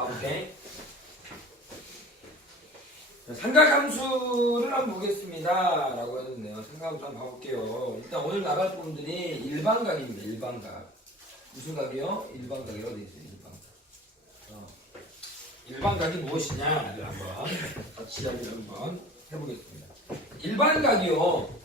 봐볼게. 자, 삼각함수를 한번 보겠습니다. 라고 했는데요. 삼각함수 한번 봐볼게요. 일단 오늘 나갈 부분들이 일반각입니다. 일반각. 무슨 각이요? 일반각이라고 되어 있어요. 일반각. 어. 일반각이 무엇이냐를 한번 같이 이야기를 한번 해보겠습니다. 일반각이요.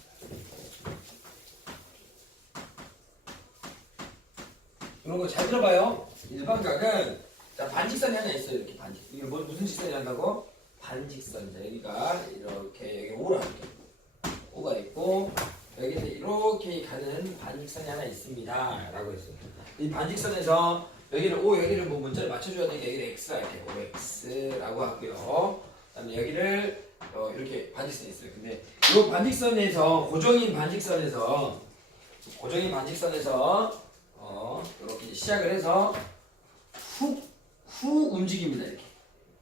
이런 거 잘 들어봐요. 일반각은 자 반직선이 하나 있어요. 이렇게 반직. 이게 뭐 무슨 직선이 한다고? 반직선. 자 여기가 이렇게 여기 오라 이렇게 오가 있고 여기서 이렇게 가는 반직선이 하나 있습니다.라고 했어요. 이 반직선에서 여기를 O 여기를 뭐 문자를 맞춰줘야 되니까 여기를 X가 이렇게 OX라고 하고요. 그다음에 여기를 어, 이렇게 반직선이 있어요. 근데 이 반직선에서 고정인 반직선에서 고정인 반직선에서 어, 이렇게 시작을 해서 훅, 후 움직입니다. 이렇게.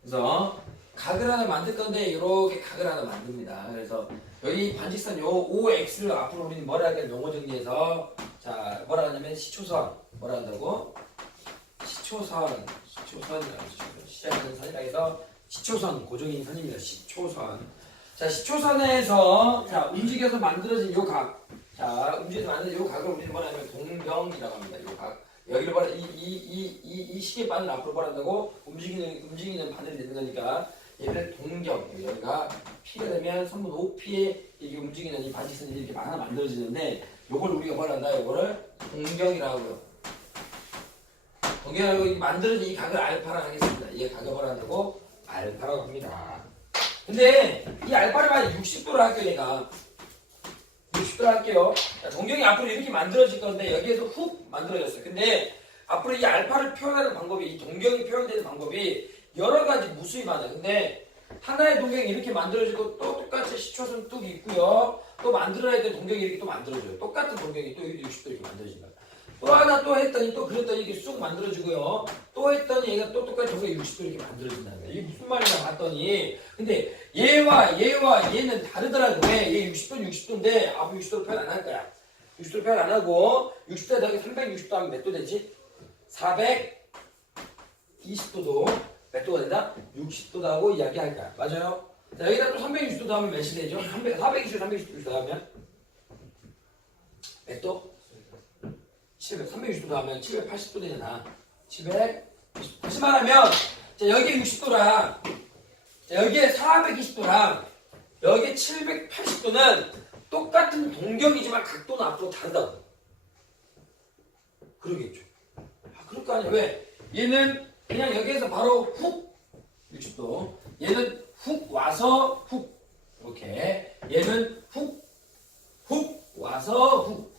그래서 각을 하나 만들 건데 이렇게 각을 하나 만듭니다. 그래서 여기 반직선 요 OX를 앞으로 우리는 뭐라 하냐 용어 정리해서 자 뭐라 하냐면 시초선 뭐라 한다고 시초선 시초선이라고 시초선. 시작하는 선이라 해서 시초선 고정인 선입니다. 시초선 자 시초선에서 자 움직여서 만들어진 요 각. 자 움직여서 만들어진 요 각을 우리는 뭐라 하냐면 동경이라고 합니다. 요 각. 여기를 뭐라 이이이이 시계 바늘 앞으로 뭐란다고 움직이는 움직이는 바늘이 되는 거니까 얘를 동경 여기가 P가 되면 선분 OP에 이게 움직이는 이 반직선이 이렇게 하나 만들어지는데 요걸 우리가 뭐라 한다 요거를 동경이라고 하고요. 동경이라고 이 만들어진 이 각을 알파라고 하겠습니다. 이 각을 뭐라 한다고 알파라고 합니다. 근데 이 알파를 만약 60도로 할게요 얘가 60도로 할게요. 자, 동경이 앞으로 이렇게 만들어질 건데 여기에서 훅 만들어졌어요. 근데 앞으로 이 알파를 표현하는 방법이 이 동경이 표현되는 방법이 여러 가지 무수히 많아요. 근데 하나의 동경이 이렇게 만들어지고 또 똑같이 시초선 뚝이 있고요. 또 만들어야 될 동경이 이렇게 또 만들어져요. 똑같은 동경이 또 60도 이렇게 만들어진다. 또 하나 또 했더니 또 그랬더니 이렇게 쑥 만들어지고요. 또 했더니 얘가 또 똑같이 동경이 60도 이렇게 만들어진다는 거예요. 이게 무슨 말이냐 봤더니 근데 얘와 얘와 얘는 다르더라고. 왜? 얘 60도는 60도인데 아무 60도로 표현 안 할 거야. 60도로 표현 안 하고 60도에 더하기 360도 하면 몇 도 되지? 420도도 몇 도가 된다? 60도도 하고 이야기할 거야. 맞아요? 자, 여기다 또 360도 더하면 몇이 되죠? 300, 420도, 360도 더하면 몇 도? 700, 360도 더하면 780도 되잖아. 700, 다시 말하면 자, 여기에 60도랑 자, 여기에 420도랑 여기에 780도는 똑같은 동경이지만 각도는 앞으로 다르다고. 그러겠죠. 아, 그럴 거 아니야. 왜? 얘는 그냥 여기에서 바로 훅 60도. 얘는 훅 와서 훅. 이렇게. 얘는 훅, 훅 와서 훅.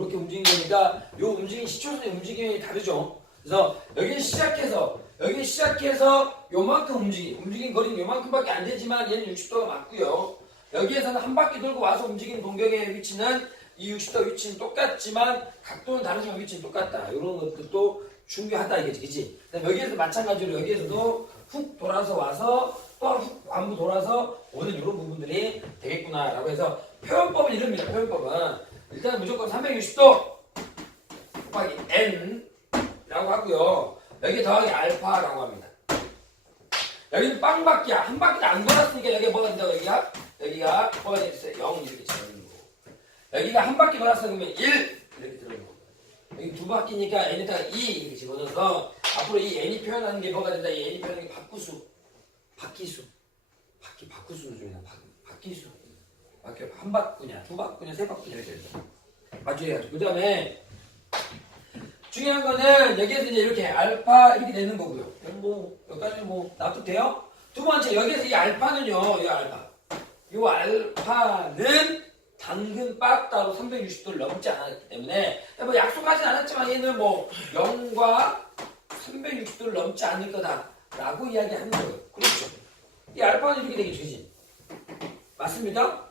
이렇게 움직이는 거니까 요 움직임 시초선의 움직임이 다르죠. 그래서 여기 시작해서 여기 시작해서 요만큼 움직임 움직임 거리는 요만큼밖에 안 되지만 얘는 60도가 맞고요. 여기에서는 한 바퀴 돌고 와서 움직이는 동경의 위치는 이 60도 위치는 똑같지만 각도는 다르지만 위치는 똑같다. 이런 것들도 중요하다 이거지, 그지? 여기에서 마찬가지로 여기에서도 훅 돌아서 와서 또훅 완부 돌아서 오는 이런 부분들이 되겠구나라고 해서 표현법은 이럽니다. 표현법은 일단 무조건 360도 곱하기 n라고 하고요. 여기 더하기 알파라고 합니다. 여기는 빵바퀴야. 한 바퀴도 안 돌았으니까 여기가 뭐가 된다고 여기가? 여기가 뭐가 되겠어요? 0 이렇게 들어있는 거고. 여기가 한 바퀴 돌았어 그러면 1 이렇게 들어있는 거고. 여기 두 바퀴니까 n에다가 2 이렇게 집어넣어서 앞으로 이 n이 표현하는 게 뭐가 된다? 이 n이 표현하는 게 바꾸수. 바퀴수. 바퀴 바꾸수는 중이나 바, 바퀴수. 바퀴 한 바퀴냐, 두 바퀴냐, 세 바퀴냐 이렇게. 맞춰야죠. 그 다음에 중요한 거는 여기에서 이제 이렇게 알파 이렇게 되는 거고요. 뭐 여기까지 뭐 납득돼요? 두 번째 여기에서 이 알파는요, 이 알파. 이 알파는 당근 빠따로 360도를 넘지 않았기 때문에 뭐 약속하진 않았지만 얘는 뭐 0과 360도를 넘지 않을 거다라고 이야기하는 거예요. 그렇죠. 이 알파는 이렇게 되겠죠, 그지? 맞습니까?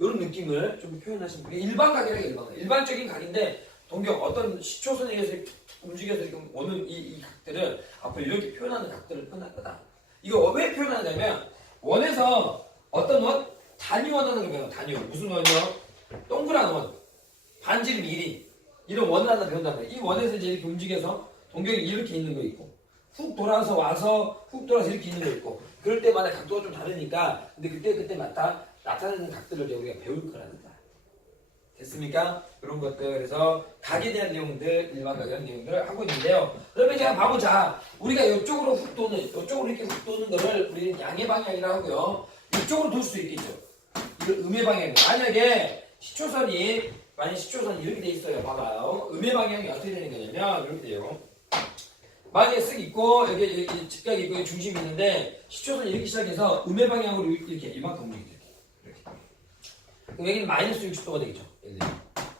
이런 느낌을 좀 표현하시면 돼요. 일반 각이라 일반 각. 일반적인 각인데 동경 어떤 시초선에 의해서 움직여서 지금 오는 이, 이 각들을 앞으로 이렇게 표현하는 각들을 표현할 거다. 이거 왜 표현하냐면 원에서 어떤 원 단위 원 하는 거 배워. 단위 원 무슨 원이요? 동그란 원 반지름 1인 이런 원을 하나 배운다는 거야. 이 원에서 이제 이렇게 움직여서 동경이 이렇게 있는 거 있고 훅 돌아서 와서 훅 돌아서 이렇게 있는 거 있고 그럴 때마다 각도가 좀 다르니까 근데 그때 그때 맞다 나타나는 각도를 이제 우리가 배울 거야. 됐습니까? 그런 것들 그래서 각에 대한 내용들 일반 각에 대한 내용들을 하고 있는데요. 그러면 제가 봐보자. 우리가 이쪽으로 훅 도는 이쪽으로 이렇게 훅 도는 거를 우리는 양의 방향이라 하고요. 이쪽으로 돌 수도 있겠죠. 이걸 음의 방향입니다. 만약에 시초선이 만약 시초선이 이렇게 돼 있어요. 봐봐요. 음의 방향이 어떻게 되는 거냐면 이렇게 돼요. 만약에 쓱 있고 여기, 여기 직각이 있고 중심이 있는데 시초선이 이렇게 시작해서 음의 방향으로 이렇게 이만큼. 그럼 여기는 마이너스 60도가 되겠죠.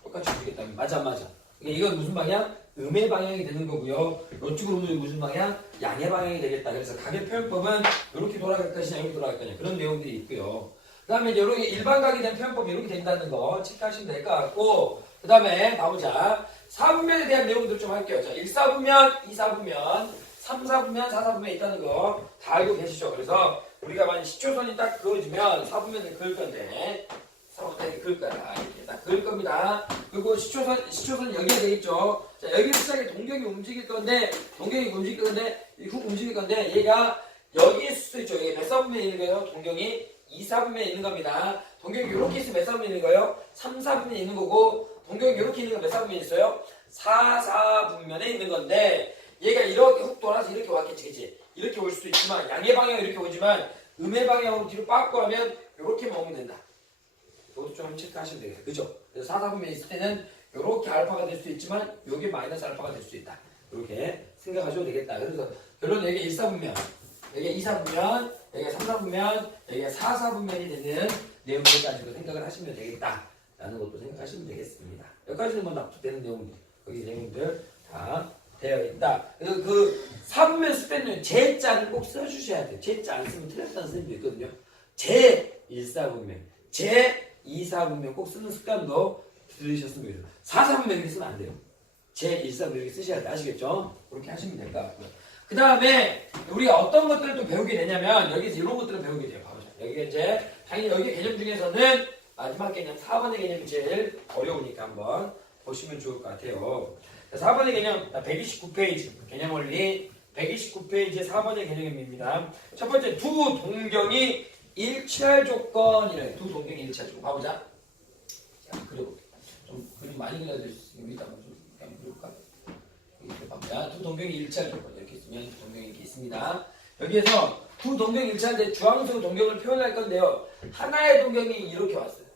똑같이 움직였다면 맞아 안 맞아. 그러니까 이건 무슨 방향? 음의 방향이 되는 거고요. 이쪽으로 오면 무슨 방향? 양의 방향이 되겠다. 그래서 각의 표현법은 이렇게 돌아갈 것이냐 이렇게 돌아갈 거냐 그런 내용들이 있고요. 그 다음에 이렇게 일반 각에 대한 표현법이 이렇게 된다는 거 체크하시면 될 것 같고 그 다음에 가보자. 4분면에 대한 내용들 좀 할게요. 자, 1사분면, 2사분면, 3사분면, 4사분면 있다는 거 다 알고 계시죠? 그래서 우리가 만약 시초선이 딱 그어지면 4분면을 그을 건데 4분면 이렇게 그을 거야. 이렇게 딱 그을 겁니다. 그리고 시초선, 시초선 여기가 되겠죠? 자, 여기를 시작해 동경이 움직일 건데, 동경이 움직일 건데, 이훅 움직일 건데, 얘가 여기에 수도 있죠. 여기 몇 사분면에 있는 거예요? 동경이 2사분면에 있는 겁니다. 동경이 이렇게 있으면 몇 사분면에 있는 거예요? 3사분면에 있는 거고, 동경이 이렇게 있는 건 몇 사분면에 있어요? 4, 4분면에 있는 건데, 얘가 이렇게 훅 돌아서 이렇게 왔겠지, 그치? 이렇게 올 수도 있지만, 양의 방향 이렇게 오지만, 음의 방향으로 뒤로 빠꾸 하면, 이렇게만 오면 된다. 이것도 좀 체크하시면 되겠어요. 그죠? 그래서 4, 4분면에 있을 때는, 이렇게 알파가 될 수도 있지만, 요게 마이너스 알파가 될 수도 있다. 이렇게 생각하셔도 되겠다. 그래서, 결론 여기 1, 4분면, 여기 2, 4분면, 여기 3, 4분면, 여기 4, 4분면이 되는 내용들 가지고 생각을 하시면 되겠다. 라는 것도 생각하시면 되겠습니다. 여기까지는 뭐 납득되는 내용들, 거기 내용들 다 되어 있다. 그, 그 4분면 쓸 때는 제자를 꼭 써주셔야 돼요. 제자 안 쓰면 틀렸다는 선생님도 있거든요. 제 1, 4분면, 제 2, 4분면 꼭 쓰는 습관도 들으셨으면 좋겠어요. 4, 4분면 이렇게 쓰면 안 돼요. 제 1, 4분면 이렇게 쓰셔야 돼. 아시겠죠? 그렇게 하시면 될 것 같고요. 그 다음에 우리가 어떤 것들을 또 배우게 되냐면 여기서 이런 것들을 배우게 돼요. 봐보자. 여기 이제 당연히 여기 개념 중에서는 마지막 개념 4번의 개념이 제일 어려우니까 한번 보시면 좋을 것 같아요. 자, 4번의 개념 129페이지 개념 원리 129페이지의 4번의 개념입니다. 첫 번째 두 동경이 일치할 조건이래. 두 동경이 일치할 조건. 봐보자. 자, 그려볼게. 좀 그림 많이 있으면 여기다가 좀 그냥 그려볼까? 이렇게 봐보자. 두 동경이 일치할 조건. 이렇게 있으면 두 동경이 이렇게 있습니다. 여기에서 두 동경이 일치하는데 주황색 동경을 표현할 건데요. 하나의 동경이 이렇게 왔어요.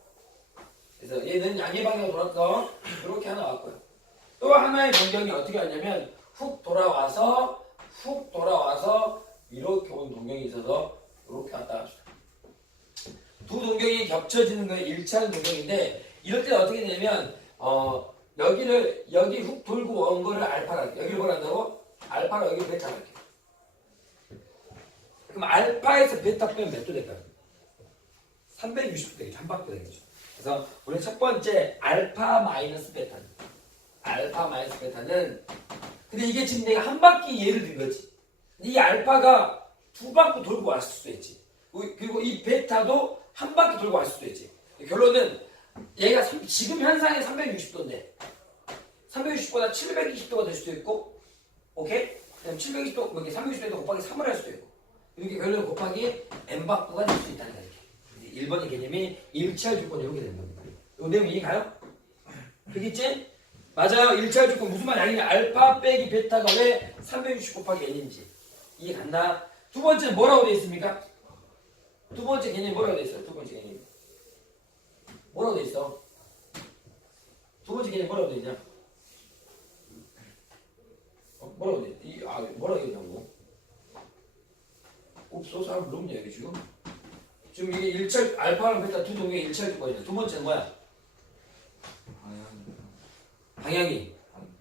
그래서 얘는 양의 방향으로 돌아서 이렇게 하나 왔고요. 또 하나의 동경이 어떻게 왔냐면 훅 돌아와서 훅 돌아와서 이렇게 온 동경이 있어서 이렇게 왔다 갔다. 두 동경이 겹쳐지는 건 일치하는 동경인데 이럴 때 어떻게 되냐면 어 여기를 여기 훅 돌고 온 거를 알파라 여기를 뭘 한다고? 알파로 여기 베타 할게요. 그럼 알파에서 베타 빼면 몇 도 될까요? 360도 되겠죠. 한 바퀴 되겠죠. 그래서 우리 첫 번째 알파 마이너스 베타. 알파 마이너스 베타는 근데 이게 지금 내가 한 바퀴 예를 든 거지. 이 알파가 두 바퀴 돌고 왔을 수도 있지. 그리고 이 베타도 한 바퀴 돌고 왔을 수도 있지. 결론은 얘가 삼- 지금 현상이 360도인데 360보다 720도가 될 수도 있고 오케이? 그럼 720도, 뭐 이렇게 360도에다 곱하기 3을 할 수도 있고 이렇게 결론 곱하기 n박도가 될 수 있다는 이렇게 1번의 개념이 일치할 조건 이렇게 되는 겁니다 이 내용 이해가요? 그겠지? 맞아요 일치할 조건 무슨 말이냐 알파 빼기 베타가 왜 360 곱하기 n인지 이해 간다 두 번째는 뭐라고 되어 있습니까? 두 번째 개념이 뭐라고 되어 있어요? 두 번째 개념이 뭐라고 되어 있어? 두 번째 개념이 뭐라고 되어 있냐? 어, 뭐라고 돼? 이, 아, 뭐라고 했냐고? 사람 물었냐, 이게 지금? 지금 이게 일찰, 알파랑 베타 두 동경이 일찰 조건이야. 두 번째는 뭐야? 방향이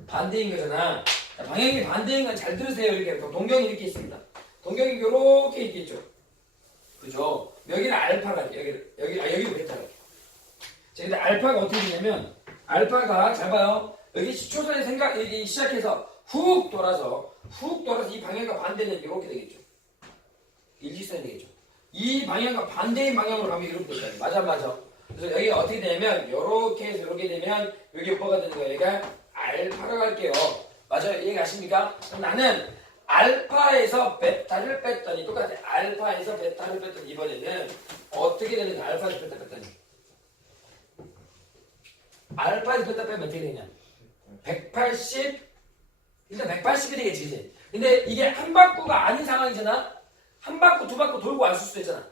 반대인 거잖아. 자, 방향이 반대인 건 잘 들으세요. 이렇게 동경이 이렇게 있습니다. 동경이 이렇게 있겠죠. 그죠? 여기는 알파가 여기 여기 아 여기도 베타가. 자, 근데 알파가 어떻게 되냐면 알파가 잘 봐요. 여기 시초선의 생각 여기 시작해서 훅 돌아서 훅 돌아서 이 방향과 반대는 이렇게 되겠죠. 일직선이 되겠죠. 이 방향과 반대인 방향으로 가면 이렇게 되잖아요. 맞아 맞아. 그래서 여기가 어떻게 되냐면 이렇게 해서 이렇게 되면 여기 뭐가 되는 거예요? 얘가 알파가 갈게요. 맞아요. 이해가십니까? 나는 알파에서 베타를 뺐더니 똑같아. 알파에서 베타를 뺐더니 이번에는 어떻게 되는가? 알파에서 베타 뺐더니 알파에서 베타 빼면 어떻게 되냐? 180 일단 180이 되겠지, 그지? 근데 이게 한 바퀴가 아닌 상황이잖아. 한 바퀴, 두 바퀴 돌고 왔을 수도 있잖아.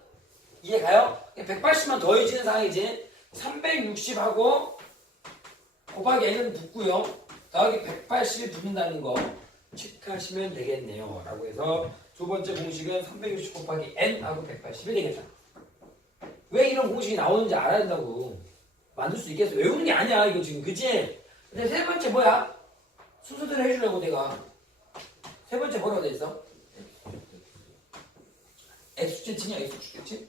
이해 가요? 180만 더해지는 상황이지. 360하고 곱하기 n은 붙고요. 더하기 180이 붙는다는 거 체크하시면 되겠네요. 라고 해서 두 번째 공식은 360 곱하기 n하고 180이 되겠다. 왜 이런 공식이 나오는지 알아야 된다고. 만들 수 있겠어. 외우는 게 아니야, 이거 지금. 그치? 근데 세 번째 뭐야? 순서대로 해주려고 내가. 세 번째 뭐라고 돼 있어? X축대칭이야, X축대칭?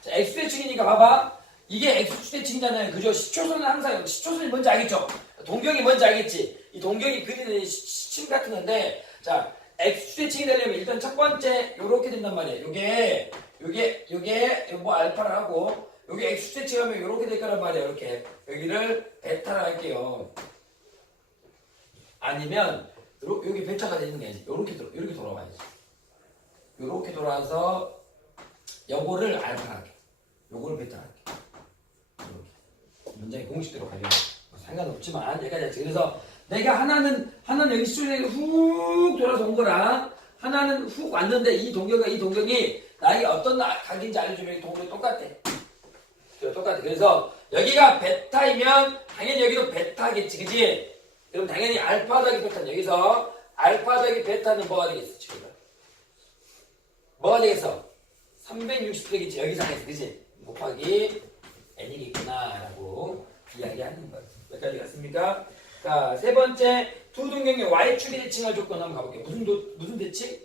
자, X축대칭이니까 봐봐. 이게 X축대칭이잖아요. 그죠? 시초선은 항상, 시초선이 뭔지 알겠죠? 동경이 뭔지 알겠지? 이 동경이 그리는 시- 시침 같은 건데, 자, X축대칭이 되려면 일단 첫 번째, 요렇게 된단 말이에요. 요게, 요게, 요게, 뭐 알파를 하고, 요게 X축대칭 하면 요렇게 될 거란 말이에요. 이렇게. 여기를 베타를 할게요. 아니면, 요, 여기 베타가 되는 게 아니지. 요렇게, 돌아- 요렇게 돌아와야지. 요렇게 돌아서, 요거를 알파 할게. 요거를 베타 할게. 이렇게. 문장의 공식대로 가려면 상관없지만 여기까지 그래서 내가 하나는 하나는 여기 수준에 훅 돌아서 온 거랑 하나는 훅 왔는데 이 동경과 이 동경이 나에게 어떤 나- 각인지 알려주면 이 동경이 똑같아. 똑같아. 그래서 여기가 베타이면 당연히 여기도 베타겠지, 그지? 그럼 당연히 알파 더하기 베타는 여기서 알파 더하기 베타는 뭐가 되겠어, 지금? 뭐가 되겠어? 360 되겠지, 여기서 하겠어, 그지? 곱하기 n이겠구나라고 이야기하는 거예요. 여기까지 갔습니까? 자, 세 번째 두 동경의 y축이 대칭할 조건 한번 가볼게요. 무슨 도, 무슨 대칭?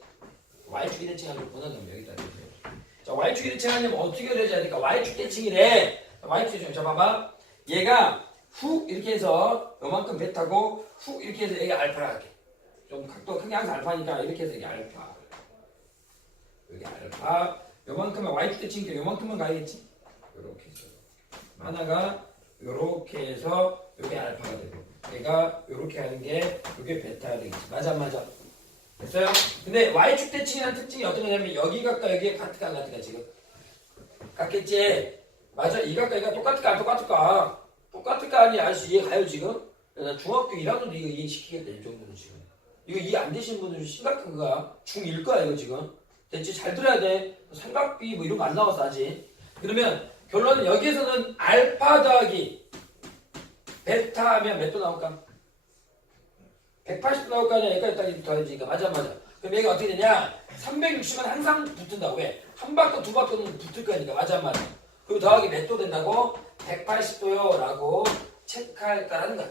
y축이 대칭할 조건은 그럼 여기다 주세요. 자, y축이 대칭하려면 어떻게 그려줘야 될까? y축 대칭이래. 자, y축 대칭. 자, 봐봐. 얘가 훅 이렇게 해서 요만큼 베타고 훅 이렇게 해서 여기 알파를 할게. 좀 각도가 크게 항상 알파니까 이렇게 해서 여기 알파. 여기 알파. 요만큼만 y축 대칭이니까 요만큼만 가야겠지? 요렇게 해서. 하나가 요렇게 해서 요게 알파가 되고 얘가 요렇게 하는 게 요게 베타가 되겠지. 맞아 안 맞아. 됐어요? 근데 y축 대칭이라는 특징이 어떤 거냐면 여기 각과 여기가 같을까 안 같을까 지금? 같겠지? 맞아 이 각과 여기가 똑같을까 안 똑같을까? 똑같을까 아니 아저씨 이해 가요 지금? 나 중학교 1학년도 이거 이해시키겠다 이 정도는 지금 이거 이해 안 되시는 분들은 심각한 거야 중1 거야 이거 지금 됐지? 잘 들어야 돼 삼각비 뭐 이런 거 안 나왔어 아직 그러면 결론은 여기에서는 알파 더하기 베타 하면 몇 도 나올까? 180도 나올 거 아니야? 여기까지 딱 더해지니까. 맞아 맞아. 그럼 얘가 어떻게 되냐? 360은 항상 붙는다고 왜? 한 바퀴 두 바퀴는 붙을 거니까. 맞아 맞아? 그리고 더하기 몇 도 된다고? 180도요. 라고 체크할 거라는 거야.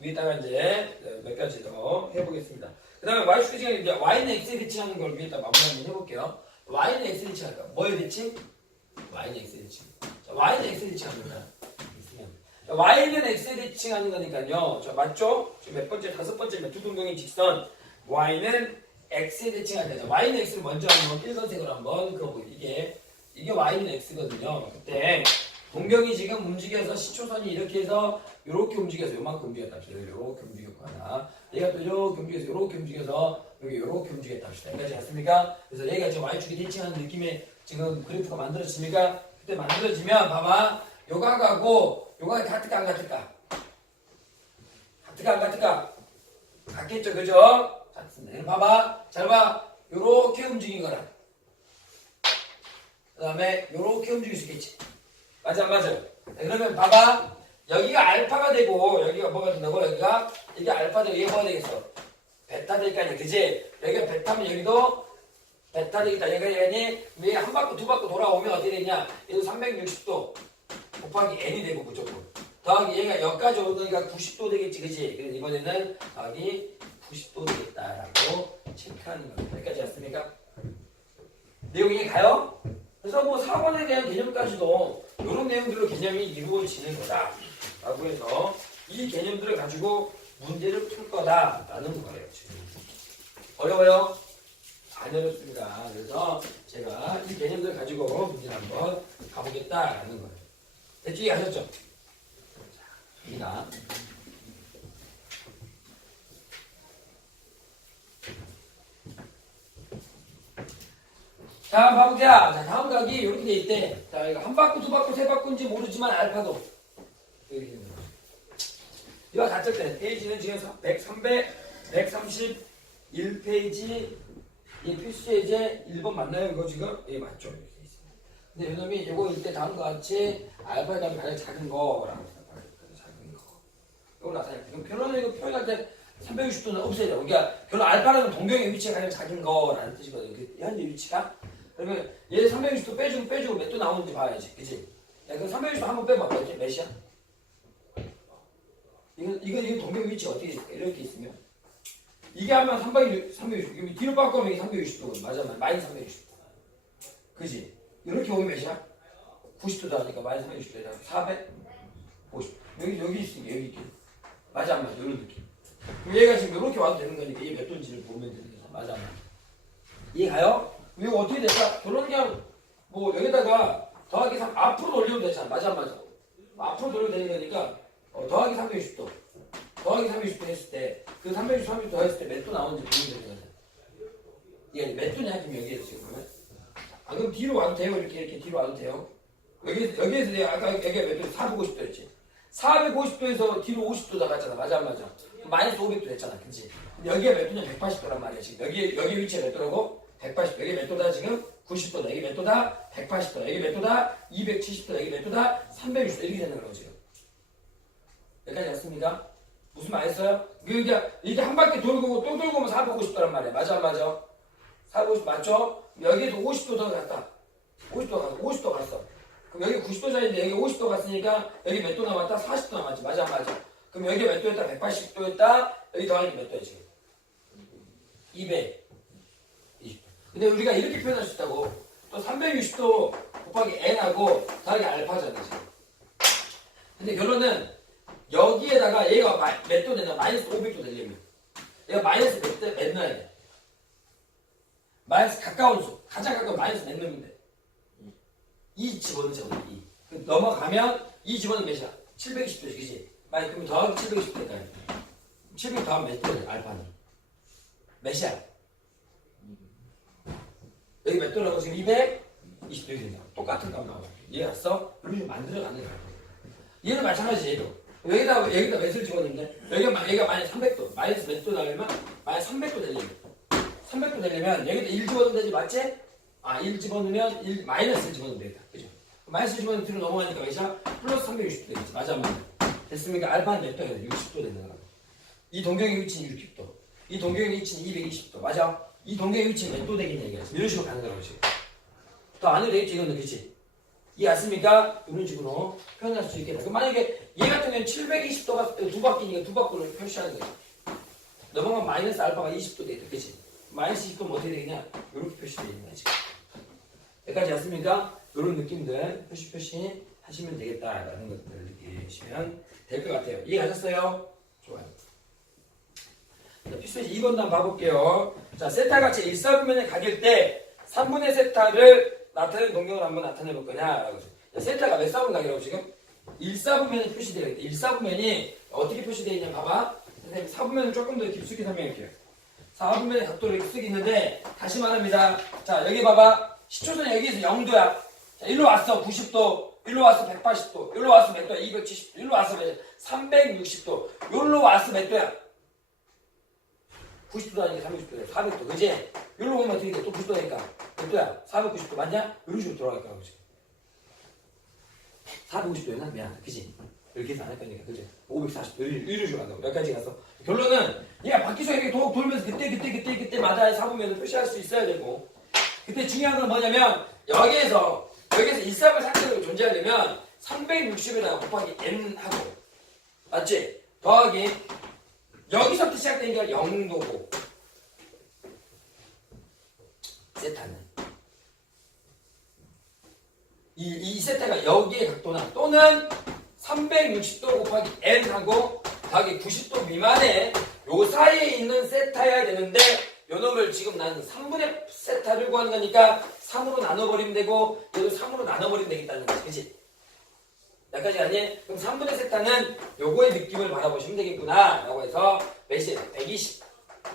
위에다가 이제 몇 가지 더 해보겠습니다. 그 다음에 y축 대칭 이제 y는 x에 대칭하는 걸 위에다 마무리 한번 해볼게요. y는 x에 대칭할까? 뭐에 대칭? y는 x에 대칭 자, y는 x에 대칭합니다 y는 x에 대칭하는 거니까요 자 맞죠? 지금 몇 번째? 다섯 번째 두 동경의 직선 y는 x에 대칭할 때죠 y는 x를 먼저 한번 빨간색으로 한번 그어보세요 이게 이게 y는 x거든요 그때 동경이 지금 움직여서 시초선이 이렇게 해서 이렇게 움직여서 요만큼 움직였다. 이렇게 움직였고 하나. 얘가 또 이렇게 움직여서 이렇게 움직여서 여기 이렇게 움직였다. 여기까지 갔습니까? 그래서 얘가 지금 Y축이 대칭하는 느낌의 지금 그래프가 만들어집니까? 그때 만들어지면 봐봐. 요각하고 요각이 같을까 안 같을까? 같을까 안 같을까? 같겠죠 그죠? 같습니다. 봐봐. 잘 봐. 요렇게 움직이거나 그 다음에 요렇게 움직일 수 있겠지. 맞아 맞아. 그러면 봐봐. 여기가 알파가 되고 여기가 뭐가 된다고? 여기가 이게 알파 되고 이게 뭐가 되겠어? 베타 될거 아니야, 그지? 여기가 베타면 여기도 베타 되겠다. 여기가 얘니 위에 한 바퀴 두 바퀴 돌아오면 어떻게 되냐? 얘도 360도 곱하기 n이 되고 무조건. 더하기 얘가 여기까지 오니까 90도 되겠지, 그지? 그래서 이번에는 더하기 90도 되겠다라고 체크하는 겁니다. 여기까지 왔습니까? 내용이 가요? 그래서 뭐 사원에 대한 개념까지도 이런 내용들로 개념이 이루어지는 거다. 라고 해서 이 개념들을 가지고 문제를 풀 거다 라는 거예요. 지금. 어려워요? 안 어렵습니다. 그래서 제가 이 개념들을 가지고 문제를 한번 가보겠다라는 거예요. 됐지? 아셨죠? 입니다. 자, 봐보자. 자, 다음 각이 이렇게 돼 있대. 자, 이거 한 바퀴, 두 바퀴, 세 바퀴인지 모르지만 알파도. 이렇게 되는 거죠. 이와 같을 때, 페이지는 지금 103배, 131페이지. 이 필수 예제 1번 맞나요? 이거 지금? 예, 맞죠. 근데 요놈이 이거 일때 다음과 같이 알파의 값이 가장 작은 거라고. 가장 작은 거. 이거 나타내요. 그럼 결론은 이거 표현할 때 360도는 없애야 돼. 그러니까 결론 알파는 동경의 위치가 가장 작은 거라는 뜻이거든요. 그 현재 위치가. 그러면 얘 360도 빼주고 빼주고 몇 도 나오는지 봐야지. 그치? 야, 그럼 360도 한번 빼봐. 몇, 몇이야? 이거, 이거, 이거 동경 위치 어떻게? 이렇게 있으면. 이게 하면 360, 360. 그럼 뒤로 바꾸면 이게 360도. 맞아, 맞아. 마이너스 360도. 그지? 이렇게 오면 몇이야? 90도 나니까 마이너스 360도에다가 450. 여기, 여기 있으니까 여기 이렇게. 맞아, 안 맞아? 이런 느낌. 그럼 얘가 지금 이렇게 와도 되는 거니까 얘 몇 도인지를 보면 되는 거죠. 맞아, 안 맞아? 이해 가요? 이거 어떻게 될까? 결론 그냥 뭐 여기다가 더하기 3 앞으로 돌리면 되잖아. 맞아, 안 맞아? 앞으로 돌리면 되는 거니까 어, 더하기 360도. 더하기 360도 했을 때, 그 360, 30도 더했을 때 몇 도 나오는지 보면 되는 거잖아. 이게 몇 도냐, 지금 여기에서 지금 그러면? 아, 그럼 뒤로 와도 돼요? 이렇게, 이렇게 뒤로 와도 돼요? 여기, 여기에서 내가 아까 여기가 몇 도, 450도였지? 450도에서 뒤로 50도 나갔잖아. 맞아, 안 맞아? 마이너스 500도 됐잖아. 그치? 여기가 몇 도냐? 180도란 말이야, 지금. 여기, 여기 위치가 몇 도라고? 180도. 여기 몇 도다, 지금? 90도다. 여기 몇 도다? 180도다. 여기 몇 도다? 270도다. 여기 몇 도다? 360도. 이렇게 되는 거라고, 지금. 여기까지 왔습니까? 무슨 말 했어요? 이게, 이게 한 바퀴 돌고 또 돌고 오면 450도란 말이야. 맞아, 안 맞아? 450 맞죠? 여기에도 50도 더 갔다. 50도 갔어. 50도 갔어. 그럼 여기 90도짜리인데 여기 50도 갔으니까 여기 몇 도 남았다? 40도 남았지. 맞아, 안 맞아? 그럼 여기 몇 도였다? 180도였다? 여기 더하기 몇 도야, 지금? 200. 20도. 근데 우리가 이렇게 표현할 수 있다고. 또 360도 곱하기 n하고 더하기 알파잖아, 지금. 근데 결론은 여기에다가 얘가 몇도 되냐? 마이너스 500도 되려면. 얘가 마이너스 몇 대, 몇 넣어야 돼? 마이너스 가까운 수. 가장 가까운 마이너스 몇 돼? 2 집어넣자, 우리 2. 그 넘어가면 2 집어넣으면 몇이야? 720도지, 그지? 만약 그러면 더하기 720도 될까? 700 더하면 몇 도야, 알파는? 몇이야? 여기 몇 도라고 지금 220도 된다. 똑같은 값 나와. 이해 갔어? 이렇게 좀 만들어가는 거야. 얘는 마찬가지 얘도. 여기다 여기다 몇을 집어넣는데 여기가 마- 여기가 마이너스 300도 마이너스 몇도 나오려면 마이너스 300도 되려면 300도 되려면 여기다 1 집어넣으면 되지 맞지? 아, 1 집어넣으면 1 마이너스 1 집어넣으면 되겠다. 그죠? 마이너스 1 집어넣으면 뒤로 넘어가니까 몇이야? 플러스 360도 되겠지. 맞아, 안 맞아? 됐습니까? 알파는 몇 도야? 60도 되는 거야. 이 동경의 위치는 60도. 이 동경의 위치는 220도. 맞아? 이 동경의 위치는 몇 도 되겠냐 이거야. 이런 식으로 가는 거라고 지금. 더 안으로 되겠지 이거는 그치? 이해 왔습니까? 이런 식으로 표현할 수 있겠다. 그럼 만약에 얘 같은 경우는 720도가 두 바퀴니까 두 바퀴를 표시하는 거야. 넘어가면 마이너스 알파가 20도 되겠다. 마이너스 20도면 어떻게 되겠냐? 이렇게 표시되어 있는 거야 지금. 여기까지 왔습니까? 이런 느낌들 표시 표시 하시면 되겠다라는 것들을 느끼시면 될 것 같아요. 이해 가셨어요? 좋아요. 자, 필수지 2번도 한번 봐볼게요. 자, 세타 같이 1, 4분면에 가길 때 3분의 세타를 나타내는 동경을 한번 나타내 볼 거냐. 자, 세타가 몇 4분 가기라고 지금? 1, 4분면에 표시되어 있대. 1, 4분면이 어떻게 표시되어 있냐 봐봐. 선생님 4분면을 조금 더 깊숙이 설명할게요. 4분면의 각도를 이렇게 쓰기 있는데 다시 말합니다. 자, 여기 봐봐. 시초선 여기에서 0도야. 자, 일로 왔어. 90도. 일로 왔어. 180도. 일로 왔어. 몇 도야? 270도. 일로 왔어. 몇 360도. 일로 왔어. 몇 도야? 90도 아니니까 360도야. 400도. 그지? 여기로 오면 어떻게 돼? 또 90도 되니까. 몇 도야? 490도 맞냐? 이런 식으로 돌아갈 거야. 그지? 450도였나? 미안. 그지? 이렇게 해서 안할 거니까. 그지? 540도. 이런, 식으로 간다고. 여기까지 가서. 결론은 얘가 바퀴서 이렇게 도 돌면서 그때, 그때, 그때, 그때마다 사보면을 표시할 수 있어야 되고. 그때 중요한 건 뭐냐면 여기에서, 여기에서 일삼을 상태로 존재하려면 360에다가 곱하기 n하고. 맞지? 더하기 여기서부터 시작되는 게 0도고 세타는 이, 이 세타가 여기의 각도나 또는 360도 곱하기 n하고 더하기 90도 미만의 요 사이에 있는 세타여야 되는데 요 놈을 지금 나는 3분의 세타를 구하는 거니까 3으로 나눠버리면 되고 얘도 3으로 나눠버리면 되겠다는 거지 그치? 여기까지 가니? 그럼 3분의 세타는 요거의 느낌을 바라보시면 되겠구나 라고 해서 몇이 120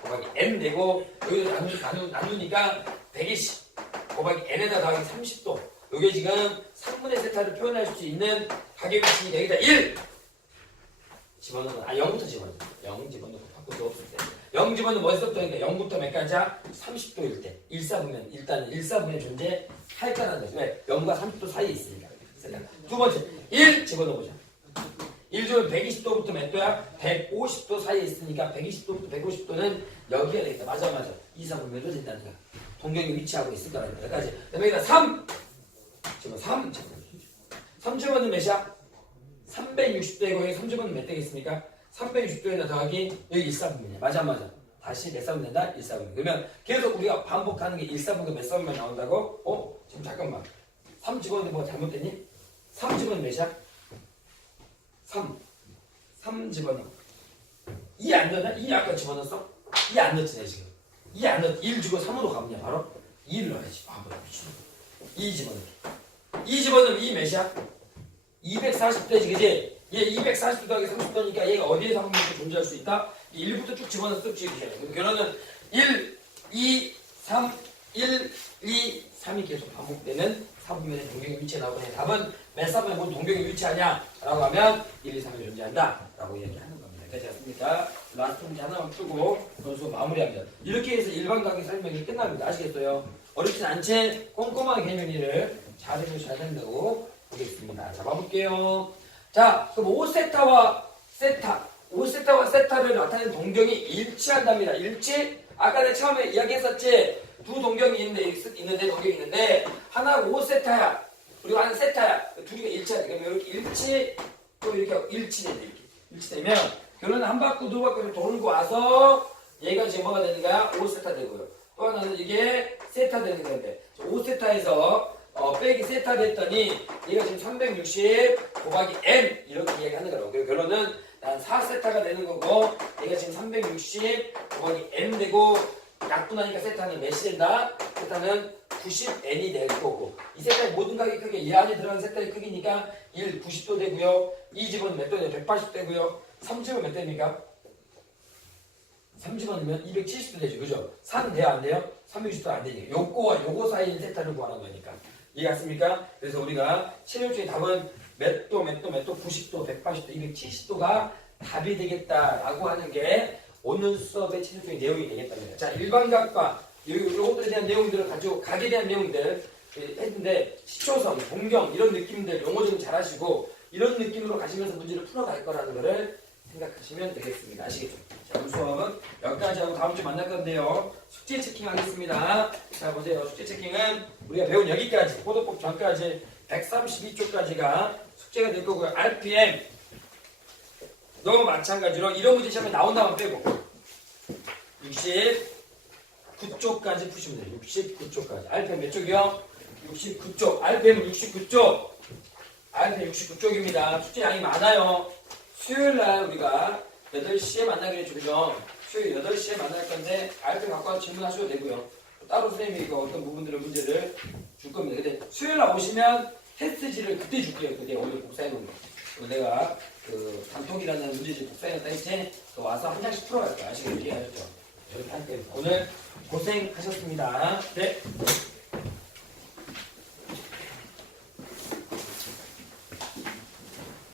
곱하기 n 되고 여기서 나누, 나누, 나누니까 120 곱하기 n에다 더하기 30도. 요게 지금 3분의 세타를 표현할 수 있는 가격 위치 여기다 1 집어넣어. 아 0부터 집어넣어. 0 집어넣고 바꿀 수 없을 때. 0 집어넣으면 어디서부터니까 0부터 몇 가지야? 30도일 때. 1사분면 일단 1사분의 존재 할까라는 거죠. 왜? 0과 30도 사이에 있으니까. 두 번째 1 집어넣어보자. 1 주면 120도부터 몇 도야? 150도 사이에 있으니까 120도부터 150도는 여기가 되겠다. 맞아 맞아. 2, 3은 몇도 된다는 거야. 동경이 위치하고 있을 거라는 거야. 여기까지. 그다음에 여기다 3. 지금 3. 3주번은 몇이야? 360도에 거기 3주번은 몇 되겠습니까? 360도에다 더하기 여기 1사분면이야. 맞아 맞아. 다시 몇 사분 된다? 1사분. 그러면 계속 우리가 반복하는 게 1사분과 몇 사분만 나온다고? 어? 지금 잠깐만. 3 집어넣는 뭐 잘못됐니? 3 집어넣는 몇이야? 3. 3 집어넣어. 2 안 넣나? 2 아까 집어넣었어? 2 안 넣었지, 내 지금. 2 안 넣었, 1 주고 3으로 가면 바로 2를 넣어야지. 아, 뭐야, 미친. 2 집어넣어. 2 집어넣으면 2 몇이야? 240도지, 그지? 얘 240도 더하기 30도니까 얘가 어디에서 한 번씩 존재할 수 있다? 1부터 쭉 집어넣어서 쭉 지으셔야 돼요. 결론은 1, 2, 3, 1, 2, 3이 계속 반복되는 사분면의 동경의 위치에 나오거든요. 답은 몇 사분에 뭔 동경이 위치하냐? 라고 하면 1, 2, 3이 존재한다. 라고 얘기하는 겁니다. 했습니까? 라스트 문제 하나만 풀고 선수 마무리합니다. 이렇게 해서 일반 강의 설명이 끝납니다. 아시겠어요? 어렵진 않지? 꼼꼼한 개념이를 잘 해주셔야 된다고 보겠습니다. 잡아볼게요. 자, 그럼 5세타와 세타, 5세타와 세타를 나타내는 동경이 일치한답니다. 일치? 아까 내가 처음에 이야기했었지? 두 동경이 있는데, 있- 있는데, 동경이 있는데, 하나가 5세타야. 그리고 하나는 세타야. 두 개가 일치하지. 그러면 이렇게 일치, 또 이렇게 일치된다. 이렇게. 일치되면, 결론은 한 바퀴, 두 바퀴를 돌고 와서, 얘가 지금 뭐가 되는 거야? 5세타 되고요. 또 하나는 이게 세타 되는 건데, 5세타에서 어, 빼기 세타 됐더니 얘가 지금 360 곱하기 n 이렇게 얘기하는 거라고. 그리고 결론은 난 4세타가 되는 거고 얘가 지금 360 곱하기 n 되고 약분하니까 세타는 몇이 된다? 세타는 90n이 될 거고 이 세타의 모든 가격 크기 이 안에 들어가는 세타의 크기니까 1 90도 되고요. 2 집은 몇 도냐? 180 되고요. 3 집은 몇 됩니까? 3집어넣으면 270도 되죠. 그죠? 3 돼요? 안 돼요? 360도 안 되니까. 요거와 요거 있는 세타를 구하는 거니까. 이해갔습니까? 그래서 우리가 실효적인 답은 몇 도, 몇 도, 몇 도, 90도, 180도, 270도가 답이 되겠다라고 하는 게 오늘 수업의 실효적인 내용이 되겠답니다. 자, 일반각과 요, 요것들에 대한 내용들을 가지고 각에 대한 내용들 했는데 시초성, 동경 이런 느낌들 용어 좀 잘하시고 이런 느낌으로 가시면서 문제를 풀어갈 거라는 거를 생각하시면 되겠습니다. 아시겠죠? 자, 오늘 수업은 여기까지 하고 다음 주에 만날 건데요. 숙제 체킹 하겠습니다. 자, 보세요. 숙제 체킹은 우리가 배운 여기까지, 포도법 전까지 132쪽까지가 숙제가 될 거고요. RPM 너 마찬가지로 이런 문제 시험에 나온다면 빼고 69쪽까지 푸시면 돼요. 69쪽까지. RPM 몇 쪽이요? 69쪽. RPM은 69쪽. RPM 69쪽입니다. 숙제 양이 많아요. 수요일 날 우리가 8시에 만나기로 했죠. 그죠? 수요일 8시에 만날 건데 RPM 갖고 와서 질문하셔도 되고요. 따로 선생님이 그 어떤 부분들의 문제를 줄 겁니다. 근데 수요일 날 오시면 테스트지를 그때 줄게요. 그때 오늘 복사해 놓은 거. 내가 그 단톡이라는 문제지 복사해 놨다 했지? 그 와서 한 장씩 풀어갈 거야. 할 거예요. 오늘 고생하셨습니다. 네.